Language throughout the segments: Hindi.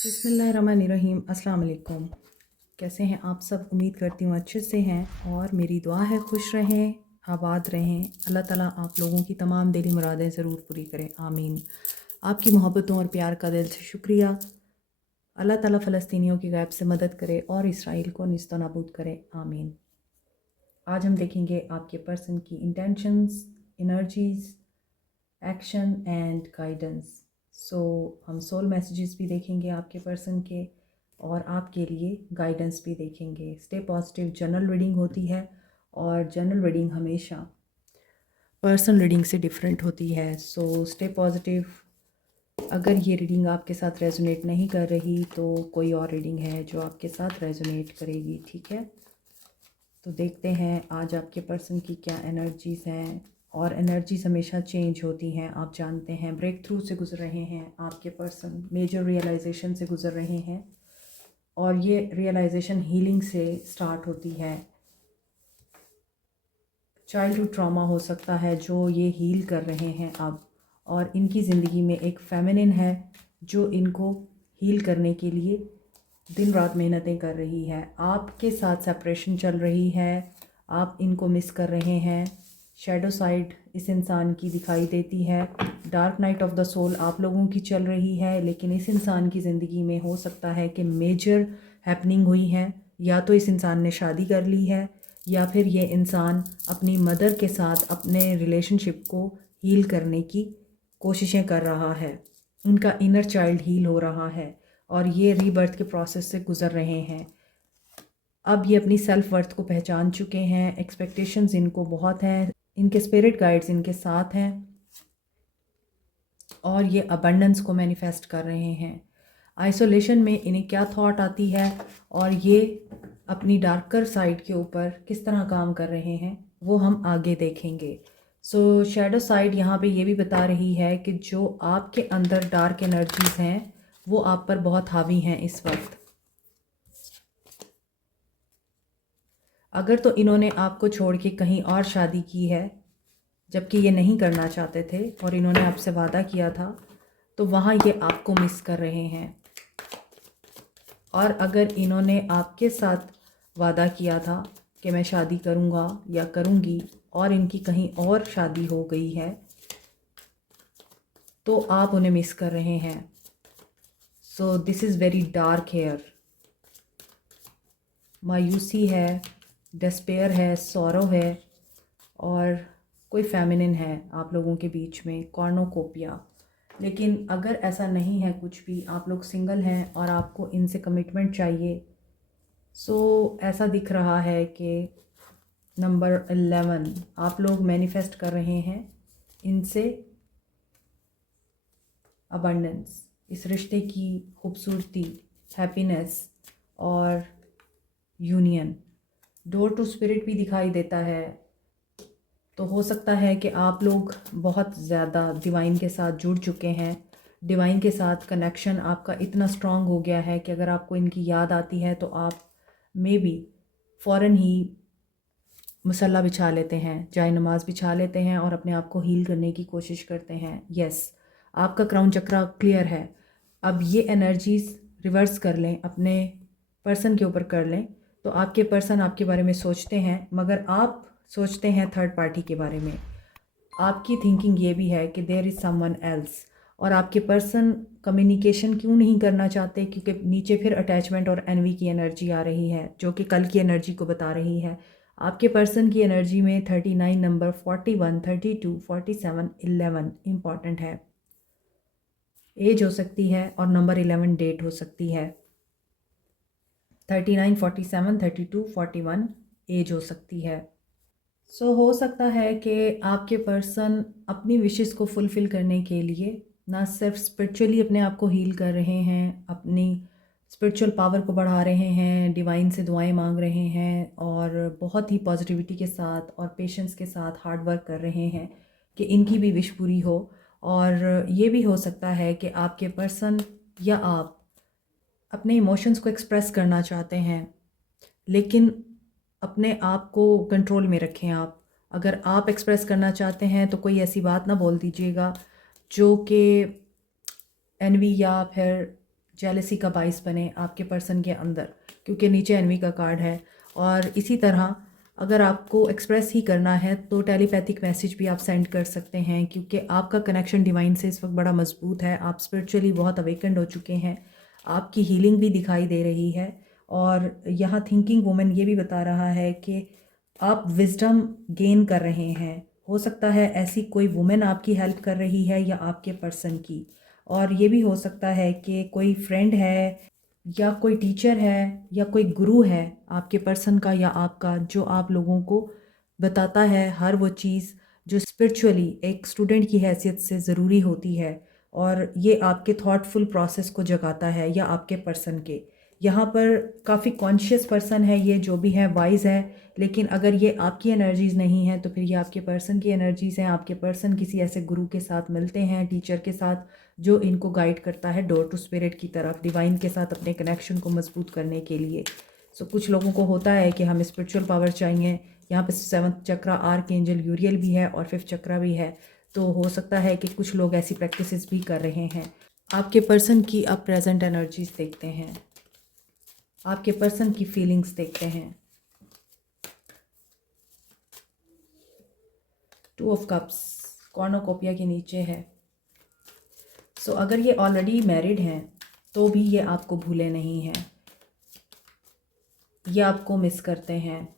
बिस्मिल्लाहिर्रहमानिर्रहीम। अस्सलाम वालेकुम। कैसे हैं आप सब? उम्मीद करती हूँ अच्छे से हैं और मेरी दुआ है खुश रहें, आबाद रहें। अल्लाह ताला आप लोगों की तमाम दिली मुरादें ज़रूर पूरी करें, आमीन। आपकी मोहब्बतों और प्यार का दिल से शुक्रिया। अल्लाह ताला फ़लस्तीनियों की गैब से मदद करे और इसराइल को निस्तो नाबूद करे, आमीन। आज हम देखेंगे आपके पर्सन की intentions, energies, action and guidance. So हम सोल मैसेजेस भी देखेंगे आपके पर्सन के और आपके लिए गाइडेंस भी देखेंगे। स्टे पॉजिटिव जनरल रीडिंग होती है और जनरल रीडिंग हमेशा पर्सनल रीडिंग से डिफरेंट होती है। So stay positive. अगर ये रीडिंग आपके साथ रेजोनेट नहीं कर रही तो कोई और रीडिंग है जो आपके साथ रेजोनेट करेगी, ठीक है? तो देखते हैं आज आपके पर्सन की क्या एनर्जीज़ हैं। और एनर्जीज़ हमेशा चेंज होती हैं, आप जानते हैं। ब्रेक थ्रू से गुजर रहे हैं आपके पर्सन, मेजर रियलाइजेशन से गुजर रहे हैं और ये रियलाइजेशन हीलिंग से स्टार्ट होती है। चाइल्डहुड ट्रॉमा हो सकता है जो ये हील कर रहे हैं अब, और इनकी ज़िंदगी में एक फेमिनिन है जो इनको हील करने के लिए दिन रात मेहनतें कर रही है। आपके साथ सेपरेशन चल रही है, आप इनको मिस कर रहे हैं। शैडो साइड इस इंसान की दिखाई देती है। Dark night of the soul आप लोगों की चल रही है, लेकिन इस इंसान की ज़िंदगी में हो सकता है कि मेजर हैपनिंग हुई है। या तो इस इंसान ने शादी कर ली है या फिर ये इंसान अपनी मदर के साथ अपने रिलेशनशिप को हील करने की कोशिशें कर रहा है। उनका इनर चाइल्ड हील हो रहा है और ये रीबर्थ के प्रोसेस से गुज़र रहे हैं। अब ये अपनी सेल्फ वर्थ को पहचान चुके हैं। एक्सपेक्टेशंस इनको बहुत हैं, इनके स्पिरिट गाइड्स इनके साथ हैं और ये अबंडेंस को मैनिफेस्ट कर रहे हैं। आइसोलेशन में इन्हें क्या थॉट आती है और ये अपनी डार्कर साइड के ऊपर किस तरह काम कर रहे हैं वो हम आगे देखेंगे। सो शैडो साइड यहाँ पे ये भी बता रही है कि जो आपके अंदर डार्क एनर्जीज़ हैं वो आप पर बहुत हावी हैं इस वक्त। अगर तो इन्होंने आपको छोड़ के कहीं और शादी की है जबकि ये नहीं करना चाहते थे और इन्होंने आपसे वादा किया था, तो वहाँ ये आपको मिस कर रहे हैं। और अगर इन्होंने आपके साथ वादा किया था कि मैं शादी करूँगा या करूँगी और इनकी कहीं और शादी हो गई है, तो आप उन्हें मिस कर रहे हैं। So this is very dark here. मायूसी है, डिस्पेयर है, सौरो है और कोई फेमिनिन है आप लोगों के बीच में, कॉर्नोकोपिया। लेकिन अगर ऐसा नहीं है कुछ भी, आप लोग सिंगल हैं और आपको इनसे कमिटमेंट चाहिए, सो ऐसा दिख रहा है कि नंबर 11 आप लोग मैनिफेस्ट कर रहे हैं इनसे अबंडेंस, इस रिश्ते की खूबसूरती, हैप्पीनेस और यूनियन। डोर टू स्पिरिट भी दिखाई देता है। तो हो सकता है कि आप लोग बहुत ज़्यादा डिवाइन के साथ जुड़ चुके हैं। डिवाइन के साथ कनेक्शन आपका इतना स्ट्रांग हो गया है कि अगर आपको इनकी याद आती है तो आप मे बी फ़ौरन ही मुसल्ला बिछा लेते हैं, जाए नमाज बिछा लेते हैं और अपने आप को हील करने की कोशिश करते हैं। यस, आपका क्राउन चक्रा क्लियर है। अब ये एनर्जीज़ रिवर्स कर लें, अपने पर्सन के ऊपर कर लें, तो आपके पर्सन आपके बारे में सोचते हैं, मगर आप सोचते हैं थर्ड पार्टी के बारे में। आपकी थिंकिंग ये भी है कि देयर इज़ समवन एल्स, और आपके पर्सन कम्युनिकेशन क्यों नहीं करना चाहते? क्योंकि नीचे फिर अटैचमेंट और एनवी की एनर्जी आ रही है जो कि कल की एनर्जी को बता रही है। आपके पर्सन की एनर्जी में 39 नंबर, 41, 32, 47, 11 इम्पॉर्टेंट है। एज हो सकती है और नंबर 11 डेट हो सकती है। 39, 47, 32, 41 एज हो सकती है। सो हो सकता है कि आपके पर्सन अपनी विशेस को फुलफ़िल करने के लिए ना सिर्फ स्पिरिचुअली अपने आप को हील कर रहे हैं, अपनी स्पिरिचुअल पावर को बढ़ा रहे हैं, डिवाइन से दुआएं मांग रहे हैं और बहुत ही पॉजिटिविटी के साथ और पेशेंस के साथ हार्ड वर्क कर रहे हैं कि इनकी भी विश पूरी हो। और ये भी हो सकता है कि आपके पर्सन या आप अपने इमोशंस को एक्सप्रेस करना चाहते हैं, लेकिन अपने आप को कंट्रोल में रखें। आप अगर आप एक्सप्रेस करना चाहते हैं तो कोई ऐसी बात ना बोल दीजिएगा जो कि एनवी या फिर जेलसी का बाइस बने आपके पर्सन के अंदर, क्योंकि नीचे एनवी का कार्ड है। और इसी तरह अगर आपको एक्सप्रेस ही करना है तो टेलीपैथिक मैसेज भी आप सेंड कर सकते हैं, क्योंकि आपका कनेक्शन डिवाइन से इस वक्त बड़ा मजबूत है। आप स्पिरिचुअली बहुत अवेकेंड हो चुके हैं, आपकी हीलिंग भी दिखाई दे रही है। और यहाँ थिंकिंग वुमेन ये भी बता रहा है कि आप विजडम गेन कर रहे हैं। हो सकता है ऐसी कोई वुमेन आपकी हेल्प कर रही है या आपके पर्सन की, और ये भी हो सकता है कि कोई फ्रेंड है या कोई टीचर है या कोई गुरु है आपके पर्सन का या आपका, जो आप लोगों को बताता है हर वो चीज़ जो स्पिरिचुअली एक स्टूडेंट की हैसियत से ज़रूरी होती है। और ये आपके थॉटफुल प्रोसेस को जगाता है या आपके पर्सन के। यहाँ पर काफ़ी कॉन्शियस पर्सन है ये, जो भी है वाइज है, लेकिन अगर ये आपकी एनर्जीज़ नहीं है तो फिर ये आपके पर्सन की एनर्जीज़ हैं। आपके पर्सन किसी ऐसे गुरु के साथ मिलते हैं, टीचर के साथ, जो इनको गाइड करता है डोर टू स्पिरिट की तरफ, डिवाइन के साथ अपने कनेक्शन को मजबूत करने के लिए। सो कुछ लोगों को होता है कि हमें स्पिरिचुअल पावर चाहिए। यहाँ पे 7th चक्रा आर्क एंजल यूरियल भी है और 5th चक्रा भी है, तो हो सकता है कि कुछ लोग ऐसी प्रैक्टिसेस भी कर रहे हैं। आपके पर्सन की आप प्रेजेंट एनर्जीज देखते हैं, आपके पर्सन की फीलिंग्स देखते हैं। 2 ऑफ कप्स कॉर्नोकोपिया के नीचे है। सो अगर ये ऑलरेडी मैरिड हैं तो भी ये आपको भूले नहीं हैं, ये आपको मिस करते हैं,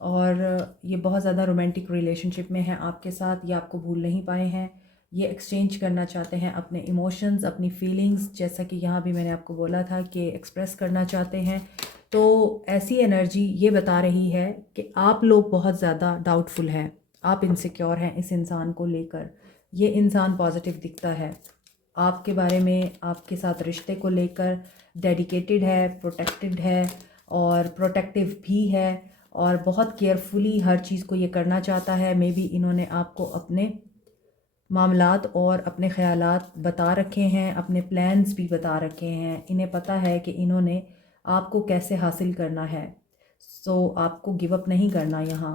और ये बहुत ज़्यादा रोमांटिक रिलेशनशिप में हैं आपके साथ। ये आपको भूल नहीं पाए हैं, ये एक्सचेंज करना चाहते हैं अपने इमोशंस, अपनी फीलिंग्स, जैसा कि यहाँ भी मैंने आपको बोला था कि एक्सप्रेस करना चाहते हैं। तो ऐसी एनर्जी ये बता रही है कि आप लोग बहुत ज़्यादा डाउटफुल हैं, आप इनसिक्योर हैं इस इंसान को लेकर। ये इंसान पॉजिटिव दिखता है आपके बारे में, आपके साथ रिश्ते को लेकर डेडिकेटेड है, प्रोटेक्टेड है और प्रोटेक्टिव भी है, और बहुत केयरफुली हर चीज़ को ये करना चाहता है। मे बी इन्होंने आपको अपने मामलात और अपने ख़यालात बता रखे हैं, अपने प्लान्स भी बता रखे हैं। इन्हें पता है कि इन्होंने आपको कैसे हासिल करना है। सो आपको गिव अप नहीं करना यहाँ।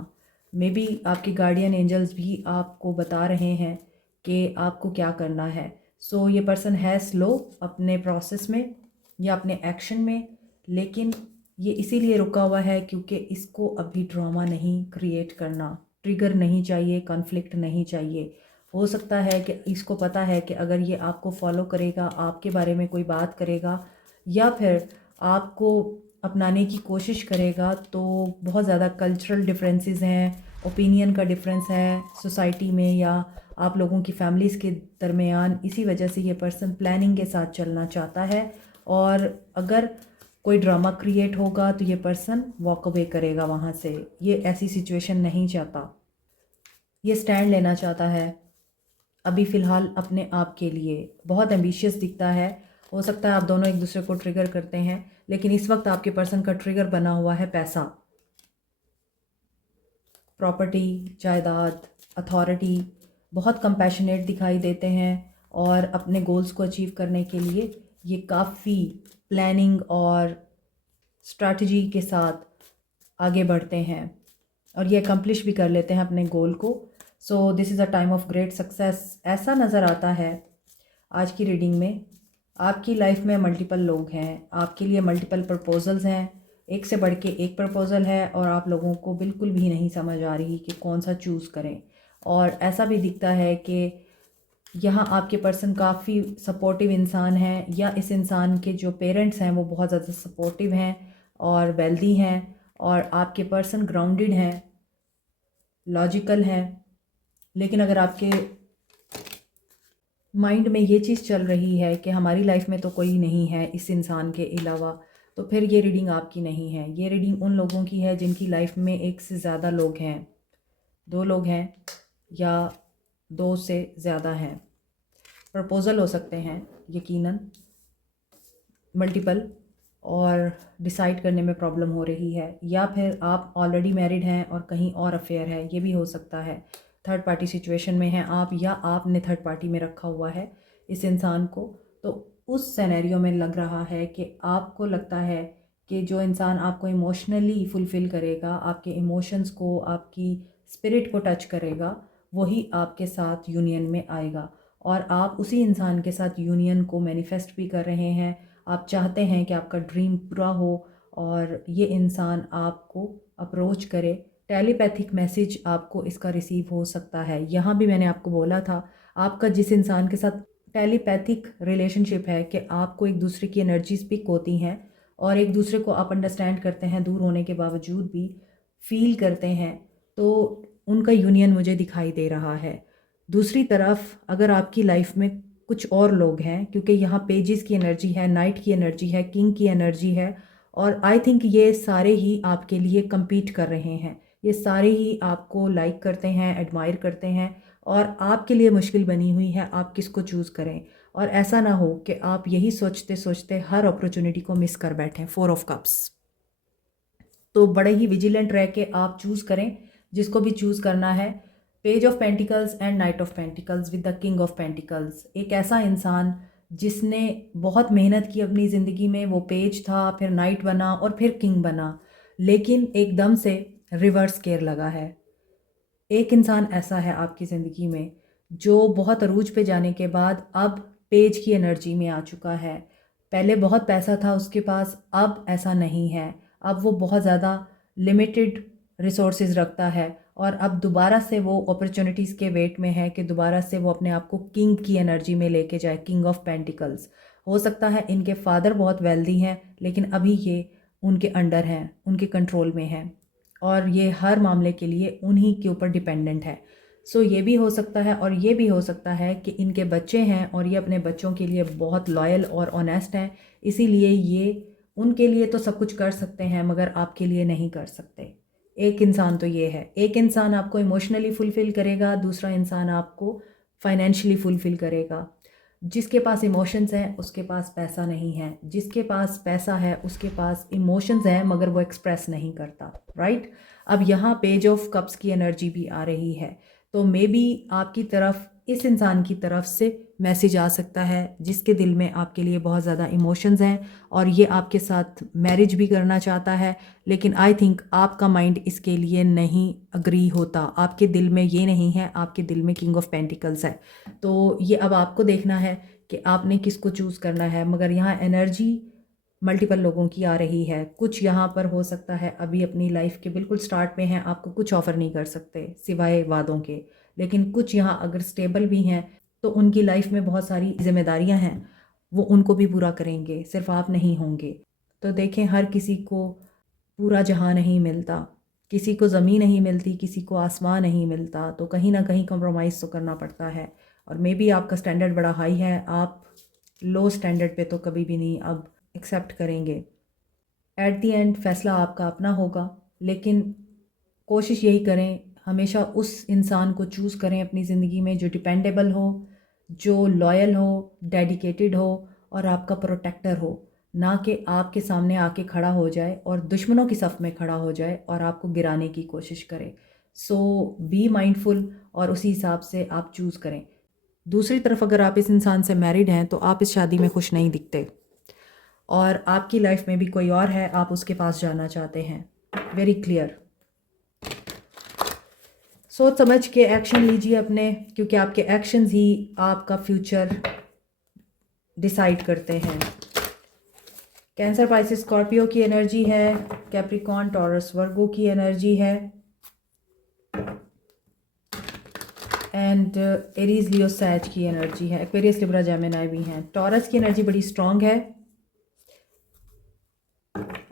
मे बी आपके गार्डियन एंजल्स भी आपको बता रहे हैं कि आपको क्या करना है। सो ये पर्सन है स्लो अपने प्रोसेस में या अपने एक्शन में, लेकिन ये इसीलिए रुका हुआ है क्योंकि इसको अभी ड्रामा नहीं क्रिएट करना, ट्रिगर नहीं चाहिए, कॉन्फ्लिक्ट नहीं चाहिए। हो सकता है कि इसको पता है कि अगर ये आपको फॉलो करेगा, आपके बारे में कोई बात करेगा या फिर आपको अपनाने की कोशिश करेगा, तो बहुत ज़्यादा कल्चरल डिफरेंसेस हैं, ओपिनियन का डिफरेंस है सोसाइटी में या आप लोगों की फैमिलीज़ के दरमियान। इसी वजह से ये पर्सन प्लानिंग के साथ चलना चाहता है, और अगर कोई ड्रामा क्रिएट होगा तो ये पर्सन वॉक अवे करेगा वहाँ से। ये ऐसी सिचुएशन नहीं चाहता, ये स्टैंड लेना चाहता है अभी फ़िलहाल अपने आप के लिए। बहुत एम्बिशियस दिखता है। हो सकता है आप दोनों एक दूसरे को ट्रिगर करते हैं, लेकिन इस वक्त आपके पर्सन का ट्रिगर बना हुआ है पैसा, प्रॉपर्टी, जायदाद, अथॉरिटी। बहुत कंपैशनेट दिखाई देते हैं और अपने गोल्स को अचीव करने के लिए ये काफ़ी प्लानिंग और स्ट्रैटेजी के साथ आगे बढ़ते हैं और ये अकम्प्लिश भी कर लेते हैं अपने गोल को। सो this is a time of great success. ऐसा नज़र आता है आज की रीडिंग में आपकी लाइफ में मल्टीपल लोग हैं, आपके लिए मल्टीपल प्रपोजल्स हैं, एक से बढ़ के एक प्रपोज़ल है और आप लोगों को बिल्कुल भी नहीं समझ आ रही कि कौन सा चूज़ करें। और ऐसा भी दिखता है कि यहाँ आपके पर्सन काफ़ी सपोर्टिव इंसान हैं, या इस इंसान के जो पेरेंट्स हैं वो बहुत ज़्यादा सपोर्टिव हैं और वेल्दी हैं, और आपके पर्सन ग्राउंडेड हैं, लॉजिकल हैं। लेकिन अगर आपके माइंड में ये चीज़ चल रही है कि हमारी लाइफ में तो कोई नहीं है इस इंसान के अलावा, तो फिर ये रीडिंग आपकी नहीं है। ये रीडिंग उन लोगों की है जिनकी लाइफ में एक से ज़्यादा लोग हैं, 2 लोग हैं या 2 से ज़्यादा हैं। प्रपोज़ल हो सकते हैं यकीनन मल्टीपल, और डिसाइड करने में प्रॉब्लम हो रही है, या फिर आप ऑलरेडी मैरिड हैं और कहीं और अफेयर है, ये भी हो सकता है। थर्ड पार्टी सिचुएशन में हैं आप, या आपने थर्ड पार्टी में रखा हुआ है इस इंसान को। तो उस सिनेरियो में लग रहा है कि आपको लगता है कि जो इंसान आपको इमोशनली फुलफ़िल करेगा, आपके इमोशंस को, आपकी स्पिरिट को टच करेगा, वही आपके साथ यूनियन में आएगा। और आप उसी इंसान के साथ यूनियन को मैनिफेस्ट भी कर रहे हैं, आप चाहते हैं कि आपका ड्रीम पूरा हो और ये इंसान आपको अप्रोच करे। टेलीपैथिक मैसेज आपको इसका रिसीव हो सकता है। यहाँ भी मैंने आपको बोला था, आपका जिस इंसान के साथ टेलीपैथिक रिलेशनशिप है कि आपको एक दूसरे की एनर्जीज पिक होती हैं और एक दूसरे को आप अंडरस्टैंड करते हैं, दूर होने के बावजूद भी फील करते हैं, तो उनका यूनियन मुझे दिखाई दे रहा है। दूसरी तरफ अगर आपकी लाइफ में कुछ और लोग हैं, क्योंकि यहाँ पेजेस की एनर्जी है, नाइट की एनर्जी है, किंग की एनर्जी है, और आई थिंक ये सारे ही आपके लिए compete कर रहे हैं। ये सारे ही आपको लाइक करते हैं, एडमायर करते हैं, और आपके लिए मुश्किल बनी हुई है आप किसको चूज़ करें। और ऐसा ना हो कि आप यही सोचते सोचते हर अपॉर्चुनिटी को मिस कर बैठें। 4 ऑफ कप्स। तो बड़े ही विजिलेंट रह के आप चूज़ करें जिसको भी चूज़ करना है। Page of pentacles and night of pentacles with the king of pentacles. एक ऐसा इंसान जिसने बहुत मेहनत की अपनी ज़िंदगी में, वो पेज था, फिर नाइट बना और फिर किंग बना, लेकिन एकदम से रिवर्स केयर लगा है। एक इंसान ऐसा है आपकी ज़िंदगी में जो बहुत अरूज पे जाने के बाद अब पेज की एनर्जी में आ चुका है। पहले बहुत पैसा था उसके पास, अब ऐसा नहीं है। अब वो बहुत ज़्यादा लिमिटेड रिसोर्सेज रखता है और अब दोबारा से वो अपॉर्चुनिटीज़ के वेट में है कि दोबारा से वो अपने आप को किंग की एनर्जी में लेके जाए, किंग ऑफ पेंटिकल्स। हो सकता है इनके फादर बहुत वेल्दी हैं, लेकिन अभी ये उनके अंडर हैं, उनके कंट्रोल में हैं, और ये हर मामले के लिए उन्हीं के ऊपर डिपेंडेंट है। सो ये भी हो सकता है, और ये भी हो सकता है कि इनके बच्चे हैं और ये अपने बच्चों के लिए बहुत लॉयल और ऑनेस्ट हैं, इसीलिए ये उनके लिए तो सब कुछ कर सकते हैं मगर आपके लिए नहीं कर सकते। एक इंसान तो ये है। एक इंसान आपको इमोशनली फुलफ़िल करेगा, दूसरा इंसान आपको फाइनेंशियली फुलफ़िल करेगा। जिसके पास इमोशंस हैं उसके पास पैसा नहीं है, जिसके पास पैसा है उसके पास इमोशंस हैं मगर वो एक्सप्रेस नहीं करता, राइट। अब यहाँ पेज ऑफ कप्स की एनर्जी भी आ रही है, तो मे बी आपकी तरफ, इस इंसान की तरफ से मैसेज आ सकता है जिसके दिल में आपके लिए बहुत ज़्यादा इमोशंस हैं और ये आपके साथ मैरिज भी करना चाहता है, लेकिन आई थिंक आपका माइंड इसके लिए नहीं अग्री होता। आपके दिल में ये नहीं है, आपके दिल में किंग ऑफ पेंटिकल्स है। तो ये अब आपको देखना है कि आपने किसको चूज़ करना है। मगर यहाँ एनर्जी मल्टीपल लोगों की आ रही है। कुछ यहाँ पर हो सकता है अभी अपनी लाइफ के बिल्कुल स्टार्ट में हैं, आपको कुछ ऑफ़र नहीं कर सकते सिवाय वादों के, लेकिन कुछ यहाँ अगर स्टेबल भी हैं तो उनकी लाइफ में बहुत सारी जिम्मेदारियाँ हैं, वो उनको भी पूरा करेंगे, सिर्फ आप नहीं होंगे। तो देखें, हर किसी को पूरा जहाँ नहीं मिलता, किसी को ज़मीन नहीं मिलती, किसी को आसमान नहीं मिलता, तो कहीं ना कहीं कंप्रोमाइज़ तो करना पड़ता है। और मे बी आपका स्टैंडर्ड बड़ा हाई है, आप लो स्टैंडर्ड पे तो कभी भी नहीं अब एक्सेप्ट करेंगे। एट दी एंड फ़ैसला आपका अपना होगा, लेकिन कोशिश यही करें, हमेशा उस इंसान को चूज़ करें अपनी ज़िंदगी में जो डिपेंडेबल हो, जो लॉयल हो, डेडिकेटेड हो और आपका प्रोटेक्टर हो, ना कि आपके सामने आके खड़ा हो जाए और दुश्मनों की सफ़ में खड़ा हो जाए और आपको गिराने की कोशिश करे। सो बी माइंडफुल और उसी हिसाब से आप चूज़ करें। दूसरी तरफ अगर आप इस इंसान से मैरिड हैं तो आप इस शादी में खुश नहीं दिखते और आपकी लाइफ में भी कोई और है, आप उसके पास जाना चाहते हैं। Very clear. सोच समझ के एक्शन लीजिए अपने, क्योंकि आपके एक्शंस ही आपका फ्यूचर डिसाइड करते हैं। कैंसर, पाइसिस, स्कॉर्पियो की एनर्जी है। कैप्रिकॉर्न, टॉरस, वर्गो की एनर्जी है। एंड एरीज, लियो, सैज की एनर्जी है। एक्वेरियस, लिब्रा, जेमिनी भी हैं। टॉरस की एनर्जी बड़ी स्ट्रॉन्ग है।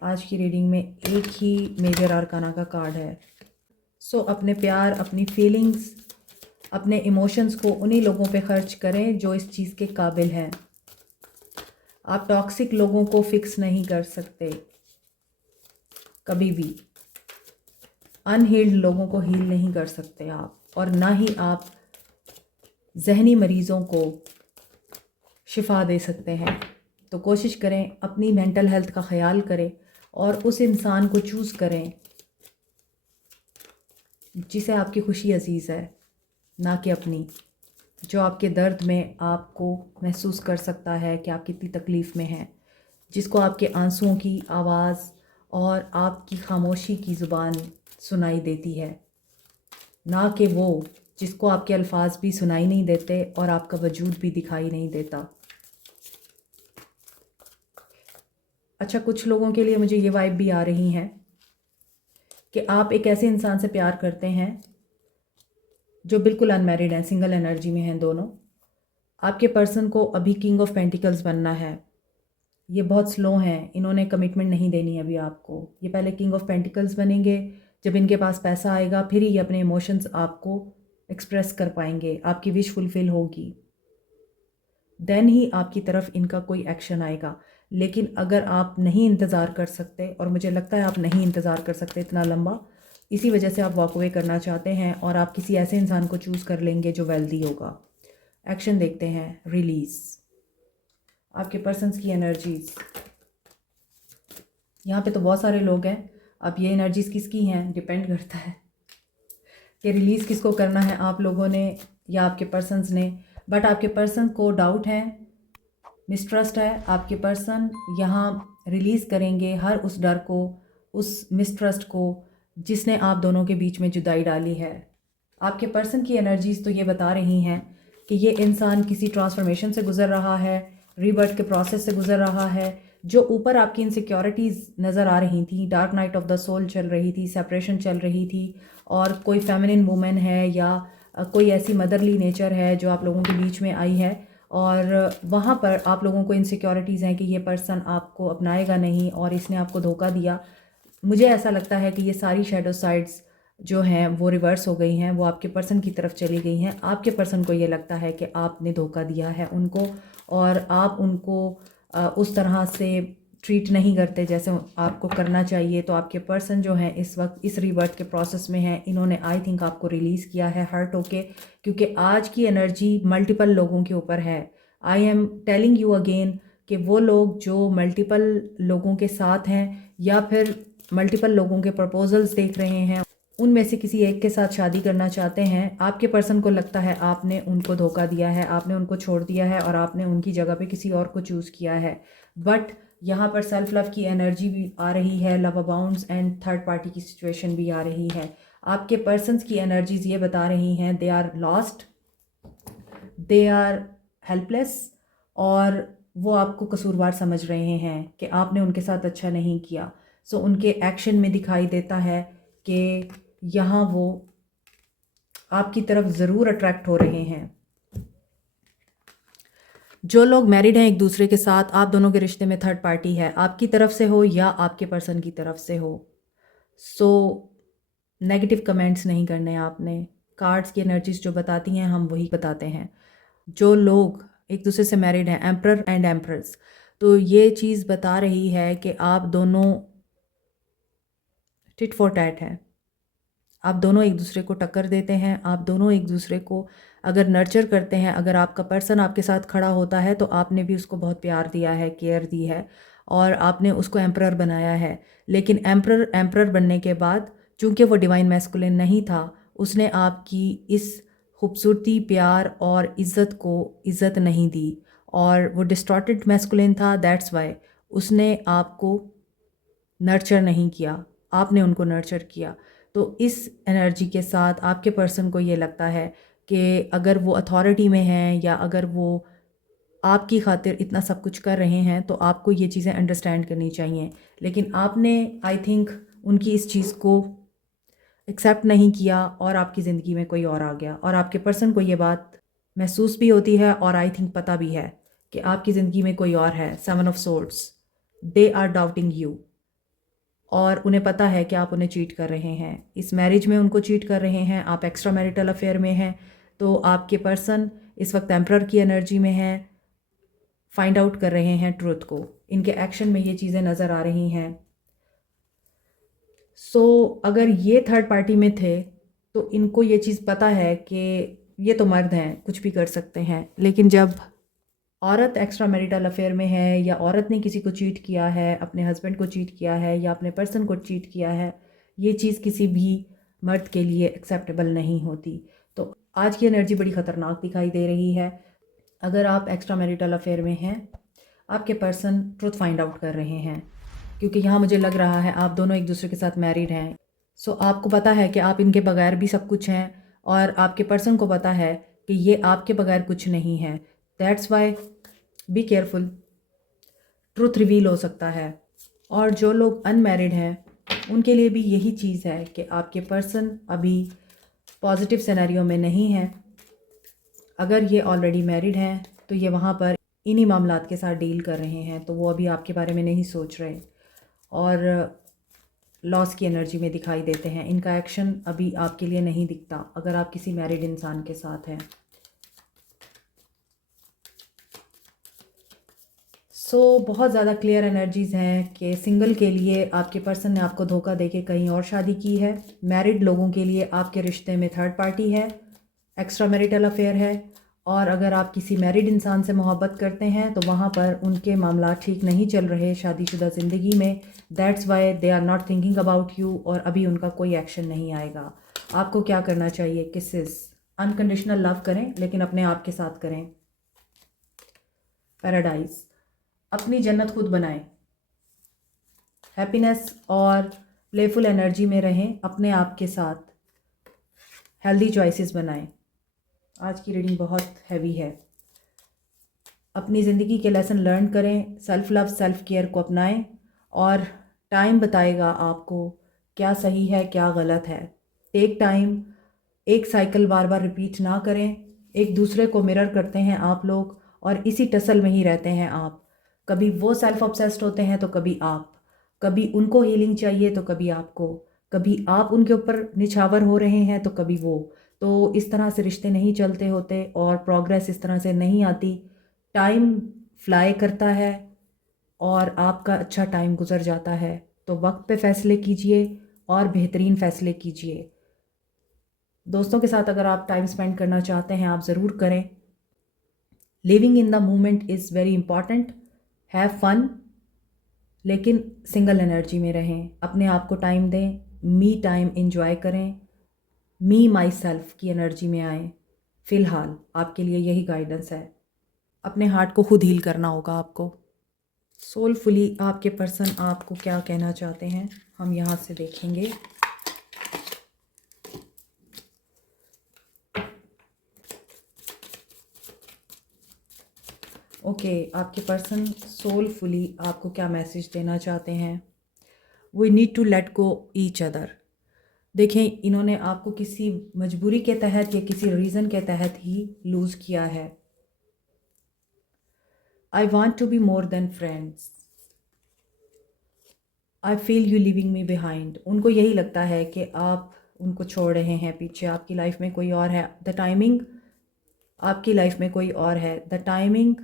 आज की रीडिंग में एक ही मेजर आर्काना का कार्ड है। सो अपने प्यार, अपनी फीलिंग्स, अपने इमोशंस को उन्हीं लोगों पे खर्च करें जो इस चीज़ के काबिल हैं। आप टॉक्सिक लोगों को फिक्स नहीं कर सकते कभी भी। अनहील्ड लोगों को हील नहीं कर सकते आप, और ना ही आप जहनी मरीज़ों को शिफा दे सकते हैं। तो कोशिश करें अपनी मेंटल हेल्थ का ख्याल करें और उस इंसान को चूज़ करें जिसे आपकी खुशी अजीज़ है, ना कि अपनी, जो आपके दर्द में आपको महसूस कर सकता है कि आप कितनी तकलीफ़ में हैं, जिसको आपके आंसुओं की आवाज़ और आपकी खामोशी की ज़ुबान सुनाई देती है, ना कि वो जिसको आपके अल्फाज भी सुनाई नहीं देते और आपका वजूद भी दिखाई नहीं देता। अच्छा, कुछ लोगों के लिए मुझे ये वाइब भी आ रही है कि आप एक ऐसे इंसान से प्यार करते हैं जो बिल्कुल अनमैरिड हैं, सिंगल एनर्जी में हैं दोनों। आपके पर्सन को अभी किंग ऑफ पेंटिकल्स बनना है। ये बहुत स्लो हैं, इन्होंने कमिटमेंट नहीं देनी अभी आपको। ये पहले किंग ऑफ पेंटिकल्स बनेंगे, जब इनके पास पैसा आएगा फिर ही ये अपने इमोशंस आपको एक्सप्रेस कर पाएंगे, आपकी विश फुलफिल होगी, देन ही आपकी तरफ इनका कोई एक्शन आएगा। लेकिन अगर आप नहीं इंतज़ार कर सकते, और मुझे लगता है आप नहीं इंतज़ार कर सकते इतना लंबा, इसी वजह से आप वॉक अवे करना चाहते हैं और आप किसी ऐसे इंसान को चूज़ कर लेंगे जो वेल्दी होगा। एक्शन देखते हैं, रिलीज़। आपके पर्सन्स की एनर्जीज़, यहाँ पे तो बहुत सारे लोग हैं। अब ये एनर्जीज़ किसकी हैं डिपेंड करता है कि रिलीज़ किसको करना है, आप लोगों ने या आपके पर्सन्स ने। बट आपके पर्सन को डाउट है, मिसट्रस्ट है। आपके पर्सन यहाँ रिलीज़ करेंगे हर उस डर को, उस मिसट्रस्ट को जिसने आप दोनों के बीच में जुदाई डाली है। आपके पर्सन की एनर्जीज़ तो ये बता रही हैं कि ये इंसान किसी ट्रांसफॉर्मेशन से गुज़र रहा है, रीबर्थ के प्रोसेस से गुज़र रहा है। जो ऊपर आपकी इनसिक्योरिटीज़ नज़र आ रही थी, dark night of the soul चल रही थी, सेपरेशन चल रही थी, और कोई फेमिनिन वुमेन है या कोई ऐसी मदरली नेचर है जो आप लोगों के बीच में आई है, और वहाँ पर आप लोगों को इनसिक्योरिटीज़ हैं कि ये पर्सन आपको अपनाएगा नहीं और इसने आपको धोखा दिया। मुझे ऐसा लगता है कि ये सारी शैडो साइड्स जो हैं वो रिवर्स हो गई हैं, वो आपके पर्सन की तरफ चली गई हैं। आपके पर्सन को ये लगता है कि आपने धोखा दिया है उनको, और आप उनको उस तरह से ट्रीट नहीं करते जैसे आपको करना चाहिए। तो आपके पर्सन जो हैं इस वक्त इस रीबर्थ के प्रोसेस में हैं। इन्होंने आई थिंक आपको रिलीज़ किया है हर्ट होके, क्योंकि आज की एनर्जी मल्टीपल लोगों के ऊपर है। I am telling you again कि वो लोग जो मल्टीपल लोगों के साथ हैं या फिर मल्टीपल लोगों के प्रपोजल्स देख रहे हैं, उनमें से किसी एक के साथ शादी करना चाहते हैं, आपके पर्सन को लगता है आपने उनको धोखा दिया है, आपने उनको छोड़ दिया है और आपने उनकी जगह पे किसी और को चूज़ किया है। बट यहाँ पर सेल्फ लव की एनर्जी भी आ रही है, love abounds and third party की सिचुएशन भी आ रही है। आपके पर्सन्स की एनर्जीज ये बता रही हैं they are lost, they are helpless, और वो आपको कसूरवार समझ रहे हैं कि आपने उनके साथ अच्छा नहीं किया। सो उनके एक्शन में दिखाई देता है कि यहाँ वो आपकी तरफ ज़रूर अट्रैक्ट हो रहे हैं। जो लोग मैरिड हैं एक दूसरे के साथ, आप दोनों के रिश्ते में थर्ड पार्टी है, आपकी तरफ से हो या आपके पर्सन की तरफ से हो। सो नेगेटिव कमेंट्स नहीं करने आपने। कार्ड्स की एनर्जीज जो बताती हैं हम वही बताते हैं। जो लोग एक दूसरे से मैरिड हैं, एम्परर एंड एम्परेस, तो ये चीज़ बता रही है कि आप दोनों टिट फॉर टैट हैं। आप दोनों एक दूसरे को टक्कर देते हैं, आप दोनों एक दूसरे को अगर नर्चर करते हैं। अगर आपका पर्सन आपके साथ खड़ा होता है तो आपने भी उसको बहुत प्यार दिया है, केयर दी है, और आपने उसको एम्परर बनाया है। लेकिन एम्परर बनने के बाद चूंकि वो डिवाइन मैस्कुलिन नहीं था, उसने आपकी इस खूबसूरती, प्यार और इज़्ज़त को इज़्ज़त नहीं दी, और वो डिस्टॉर्टेड मैस्कुलिन था। दैट्स वाई उसने आपको नर्चर नहीं किया, आपने उनको नर्चर किया। तो इस एनर्जी के साथ आपके पर्सन को ये लगता है कि अगर वो अथॉरिटी में हैं या अगर वो आपकी खातिर इतना सब कुछ कर रहे हैं तो आपको ये चीज़ें अंडरस्टैंड करनी चाहिए। लेकिन आपने आई थिंक उनकी इस चीज़ को एक्सेप्ट नहीं किया और आपकी ज़िंदगी में कोई और आ गया, और आपके पर्सन को ये बात महसूस भी होती है और आई थिंक पता भी है कि आपकी ज़िंदगी में कोई और है। 7 of swords, they are doubting you, और उन्हें पता है कि आप उन्हें चीट कर रहे हैं। इस मैरिज में उनको चीट कर रहे हैं, आप एक्स्ट्रा मैरिटल अफेयर में हैं। तो आपके पर्सन इस वक्त एम्परर की एनर्जी में हैं, फाइंड आउट कर रहे हैं ट्रुथ को। इनके एक्शन में ये चीज़ें नज़र आ रही हैं। सो अगर ये थर्ड पार्टी में थे तो इनको ये चीज़ पता है कि ये तो मर्द हैं, कुछ भी कर सकते हैं। लेकिन जब औरत एक्स्ट्रा मैरिटल अफेयर में है या औरत ने किसी को चीट किया है, अपने हस्बैंड को चीट किया है या अपने पर्सन को चीट किया है, ये चीज़ किसी भी मर्द के लिए एक्सेप्टेबल नहीं होती। तो आज की एनर्जी बड़ी ख़तरनाक दिखाई दे रही है। अगर आप एक्स्ट्रा मैरिटल अफेयर में हैं, आपके पर्सन ट्रुथ फाइंड आउट कर रहे हैं, क्योंकि यहाँ मुझे लग रहा है आप दोनों एक दूसरे के साथ मैरिड हैं। सो आपको पता है कि आप इनके बगैर भी सब कुछ हैं, और आपके पर्सन को पता है कि ये आपके बगैर कुछ नहीं है। That's why be careful, truth reveal हो सकता है। और जो लोग अनमैरिड हैं उनके लिए भी यही चीज़ है कि आपके पर्सन अभी पॉजिटिव सिनेरियो में नहीं है। अगर ये ऑलरेडी मैरिड हैं तो ये वहाँ पर इन्हीं मामलात के साथ डील कर रहे हैं, तो वो अभी आपके बारे में नहीं सोच रहे और लॉस की एनर्जी में दिखाई देते हैं। इनका एक्शन अभी आपके लिए नहीं दिखता अगर आप किसी मैरिड इंसान के साथ हैं। बहुत ज़्यादा क्लियर एनर्जीज़ हैं कि सिंगल के लिए आपके पर्सन ने आपको धोखा देके कहीं और शादी की है। मैरिड लोगों के लिए आपके रिश्ते में थर्ड पार्टी है, एक्स्ट्रा मैरिटल अफेयर है। और अगर आप किसी मैरिड इंसान से मोहब्बत करते हैं तो वहाँ पर उनके मामला ठीक नहीं चल रहे शादीशुदा ज़िंदगी में। That's why they are not thinking about you और अभी उनका कोई एक्शन नहीं आएगा। आपको क्या करना चाहिए? किसिस अनकंडीशनल लव करें लेकिन अपने आप के साथ करें। पैराडाइज अपनी जन्नत खुद बनाएं। हैप्पीनेस और प्लेफुल एनर्जी में रहें अपने आप के साथ। हेल्दी चॉइसेस बनाएं। आज की रीडिंग बहुत हैवी है। अपनी ज़िंदगी के लेसन लर्न करें। सेल्फ लव सेल्फ केयर को अपनाएं और टाइम बताएगा आपको क्या सही है क्या गलत है। Take time. एक साइकिल बार बार रिपीट ना करें। एक दूसरे को मिरर करते हैं आप लोग और इसी टसल में ही रहते हैं आप। कभी वो सेल्फ ऑब्सेस्ड होते हैं तो कभी आप, कभी उनको हीलिंग चाहिए तो कभी आपको, कभी आप उनके ऊपर निछावर हो रहे हैं तो कभी वो। तो इस तरह से रिश्ते नहीं चलते होते और प्रोग्रेस इस तरह से नहीं आती। टाइम फ्लाई करता है और आपका अच्छा टाइम गुजर जाता है। तो वक्त पे फ़ैसले कीजिए और बेहतरीन फ़ैसले कीजिए। दोस्तों के साथ अगर आप टाइम स्पेंड करना चाहते हैं आप ज़रूर करें। Living in the moment is very important. Have fun लेकिन सिंगल एनर्जी में रहें। अपने आप को टाइम दें। मी टाइम एंजॉय करें। मी माई सेल्फ की एनर्जी में आएँ। फ़िलहाल आपके लिए यही गाइडेंस है। अपने हार्ट को खुद हील करना होगा आपको। सोलफुली आपके पर्सन आपको क्या कहना चाहते हैं हम यहाँ से देखेंगे। ओके, आपके पर्सन सोलफुली आपको क्या मैसेज देना चाहते हैं? We need to let go each other. देखें, इन्होंने आपको किसी मजबूरी के तहत या किसी रीज़न के तहत ही लूज़ किया है। I want to be more than friends. I feel you leaving me behind. उनको यही लगता है कि आप उनको छोड़ रहे हैं पीछे। आपकी लाइफ में कोई और है। द टाइमिंग आपकी लाइफ में कोई और है। The timing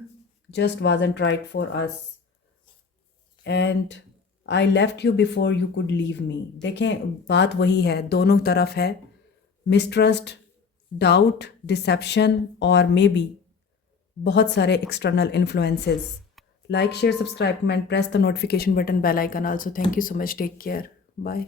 just wasn't right for us and I left you before you could leave me. देखें, बात वही है, दोनों तरफ है। मिसट्रस्ट, डाउट, डिसेप्शन और मे बी बहुत सारे external influences. Like, share, subscribe, comment, press the notification button, bell icon also. Thank you so much. Take care. Bye.